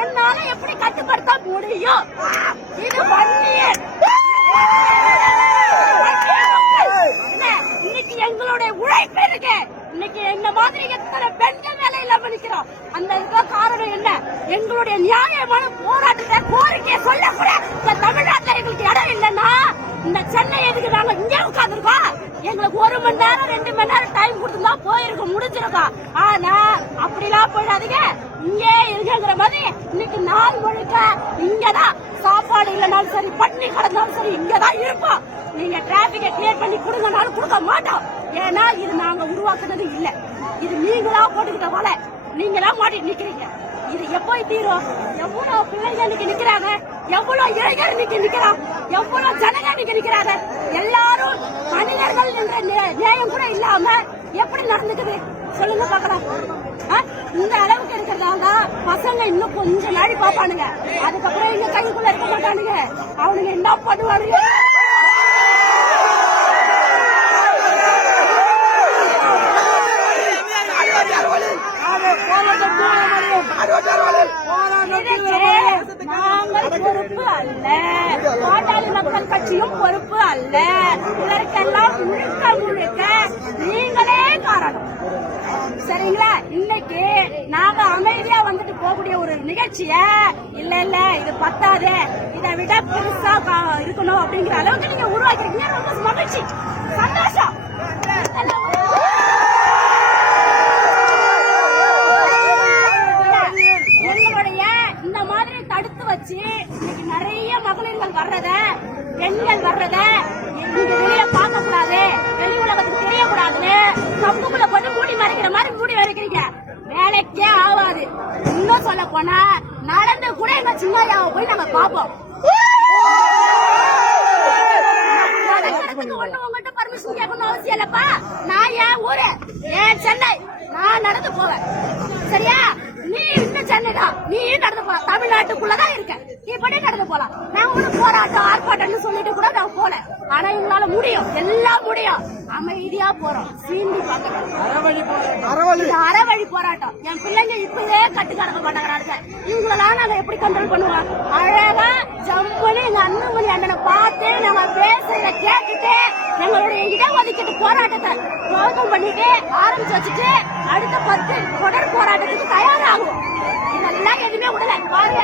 உன்னால எப்படி கட்டுப்படுத்த முடியும்? இது வன்னியர். இன்னைக்கு எங்களுடைய உழைப்பு இருக்கு. இன்னைக்கு இந்த மாதிரி எத்தனை பெண்கள் வேலை இல்லாம நிக்கிறோம். அந்த காரணம் என்ன? எங்களுடைய நியாயமான போராட்டத்தை கோரிக்கையை சொல்ல கூட இந்த தமிழ்நாட்டில் எங்களுக்கு இடம் இல்லைன்னா இந்த சென்னை எதுக்கு நாங்க இங்கே உட்காந்துருக்கோம்? எங்களுக்கு 1 மணி நேரம் 2 மணி நேரம் டைம் கொடுத்துருந்தா போயிருக்கோம், முடிஞ்சிருக்கோம். ஆனா அப்படிலாம் போயிடாதீங்க, இங்கே இருக்குங்கிற மாதிரி இன்னைக்கு நாள் முழுக்க இங்கதான் சாப்பாடு இல்லைனாலும் சரி, பட்டினி கிடந்தாலும் சரி, இங்கதான் இருப்போம். நீங்க டிராபிக்கை கிளியர் பண்ணி கொடுங்கனாலும் கொடுக்க மாட்டோம். ஏன்னா இது நாங்க உருவாக்குனது இல்ல, இது நீங்களா போட்டுக்கிட்ட போல நீங்களா மாட்டிட்டு நிக்கிறீங்க. இது எப்போ தீரும்? எவ்வளவு பிள்ளைங்க இன்னைக்கு நிக்கிறாங்க, எவ்வளவு இளைஞர் இன்னைக்கு நிக்கிறாங்க, எவ்வளவு ஜனங்க இன்னைக்கு நிக்கிறாங்க. எல்லாரும் மனிதர்கள் என்ற நியாயம் கூட இல்லாம எப்படி நடந்துக்குது சொல்லுங்க பாக்கலாம். இந்த அளவுக்கு இருக்கிறதாங்க பசங்க இன்னும் கொஞ்ச நாடி பாப்பானுங்க, அதுக்கப்புறம் எங்க கைக்குள்ள இருக்க மாட்டானுங்க. அவனுங்க என்ன பண்ணுவானுங்க? நாங்கள் பொறுப்பு அல்ல, பாட்டாளி மக்கள் கட்சியும் பொறுப்பு அல்ல. இதற்கெல்லாம் முழுக்க முழுக்க நீங்களே காரணம். சரிங்களா? இன்னைக்கு நாங்க அமைதியா வந்துட்டு போகக்கூடிய ஒரு நிகழ்ச்சிய இல்ல இல்ல இது பத்தாது, இதை விட பெருசா இருக்கணும் அப்படிங்கிற அளவுக்கு நீங்க உருவாக்கிருக்கீங்க. ரொம்ப மகிழ்ச்சி, சந்தோஷம். இன்னைக்கு நிறைய மகளிர்கள் வர்றத, பெண்கள் வர்றத நீங்க வெளியே பார்க்க கூடாது, வெளி உலகத்துக்கு தெரியக்கூடாதுன்னு கம்புக்குள்ள போட்டு மூடி மறைக்கிற மாதிரி மூடி மறைக்கிறீங்க. வேலைக்கே ஆகாது. இன்னும் சொல்ல போனா நடந்து கூட எங்க சின்னையாவை போய் நாங்க பார்ப்போம். உங்ககிட்ட பர்மிஷன் கேட்கணும் அவசியம் இல்லப்பா. நான் என் ஊரு, என் சென்னை, நான் நடந்து போவேன். சரியா? நீ இன்னும் சென்னை தான், நீ நடந்து போலாம். தமிழ்நாட்டுக்குள்ளதான் இருக்க, நீ படி நடந்து போலாம். நான் ஒரு போராட்டம் ஆர்ப்பாட்டம்னு சொல்லிட்டு கூட நான் போல. ஆனா எங்களால முடியும், எல்லாம் முடியும். அமைதியா போறோம், சீண்டி பாக்கிறோம். அறவழி போராட்டம். என் பிள்ளைங்க இப்பவே கட்டு கடக்க மாட்டாங்க. இவங்களெல்லாம் நாங்க எப்படி கண்ட்ரோல் பண்ணுவோம்? அழகா ஜம்முன்னு எங்க அண்ணன் அண்ணனை பார்த்து நாங்க பேசுறத கேட்டுட்டு எங்களுடைய இடஒதுக்கீட்டு போராட்டத்தை துவக்கம் பண்ணிட்டு ஆரம்பிச்சு வச்சுட்டு அடுத்த 10 தொடர் போராட்டத்துக்கு தயாராகும். இதெல்லாம் எதுவுமே விடல பாருங்க.